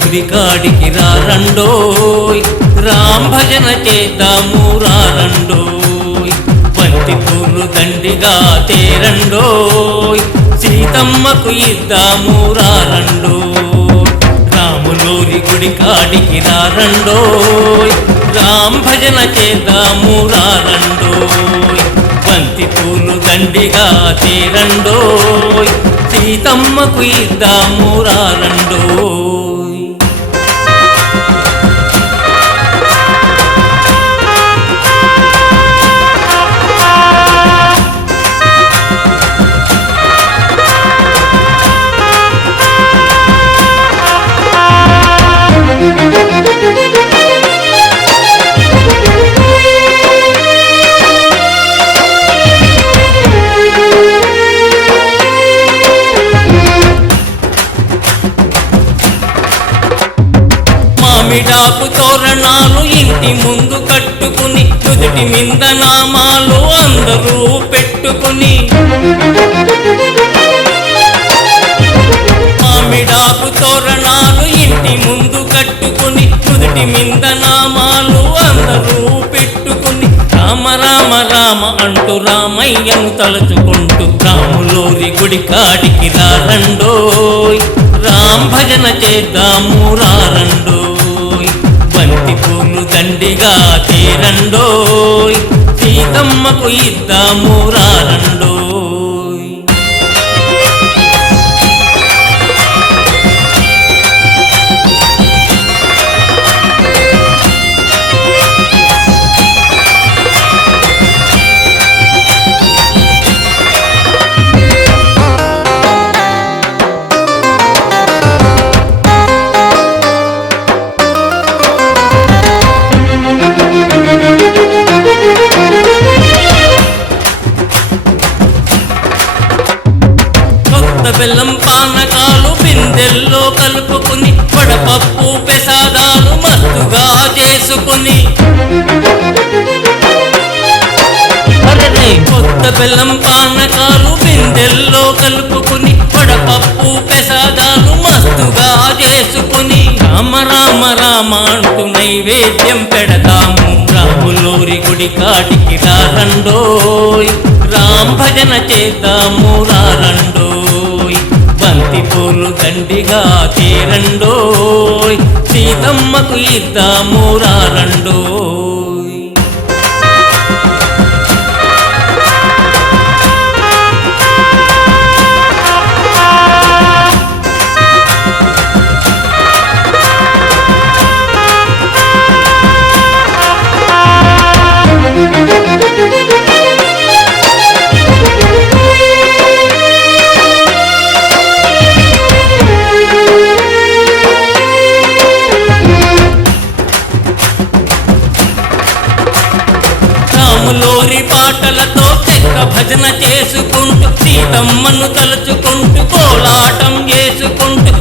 గుడి కాడికి రారండోయ్, రామ్ భజన చేద్దాము రారండోయ్, బంతి పూలు దండిగా తేరండోయ్, సీతమ్మకు ఇద్దాము రారండోయ్. రాములోరి గుడి కాడికి రారండోయ్, రామ్ భజన చేద్దాము రారండోయ్, బంతి పూలు దండిగా తేరండోయ్, సీతమ్మకు ఇద్దాము రారండోయ్. మామిడాకు తోరణాలు ఇంటి ముందు కట్టుకుని, నుదుటి మింద నామాలు అందరూ పెట్టుకుని, మామిడాకు తోరణాలు ఇంటి ముందు కట్టుకుని, నుదుటి మింద నామాలు అందరూ పెట్టుకుని, రామ రామ రామ అంటూ రామయ్యను తలుచుకుంటూ రాములోరి గుడి కాడికి రారండోయ్, రామ్ భజన చేద్దాము రారండోయ్, బంతి పూలు దండిగా తేరండోయ్, సీతమ్మకు ఇద్దాము రారండోయ్. బెల్లం పానకాలు బిందెల్లో కలుపుకుని, వడపప్పు పెసాదాలు మస్తుగా చేసుకుని, కొత్త బెల్లం పానకాలు బిందెల్లో కలుపుకుని, వడపప్పు పెసాదాలు మస్తుగా చేసుకుని, రామ రామ రామ అంటూ నైవేద్యం పెడతాము రాములోరి గుడి కాడికి రారండోయ్, రామ్ భజన చేద్దాము రారండోయ్, బంతి పూలు దండిగా తేరండోయ్, సీతమ్మకు ఇద్దాము రారండోయ్. రాములోరి పాటలతో చెక్క భజన చేసుకుంటూ, సీతమ్మను తలుచుకుంటూ కోలాటం చేసుకుంటూ,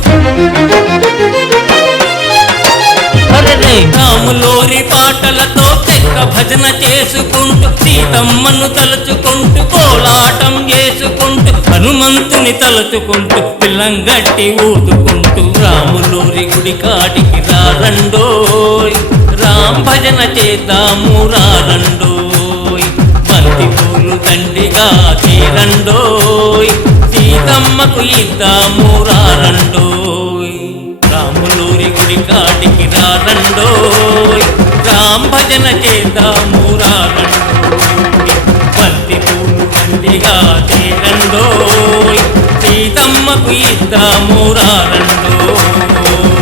రాములోరి పాటలతో చెక్క భజన చేసుకుంటూ, సీతమ్మను తలుచుకుంటూ కోలాటం చేసుకుంటూ, హనుమంతుని తలుచుకుంటూ పిల్లంగట్టి ఊదుకుంటూ రాములోరి గుడి కాడికి రారండోయ్, రామ్ భజన చేద్దాము రారండోయ్, బంతి పూలు దండిగా తేరండోయ్, సీతమ్మకు ఇద్దాము రారండోయ్. రాములోరి గుడి కాడికి రారండోయ్, రామ్ భజన చేద్దాము రారండోయ్, బంతి పూలు దండిగా తేరండోయ్, సీతమ్మకు ఇద్దాము రారండోయ్.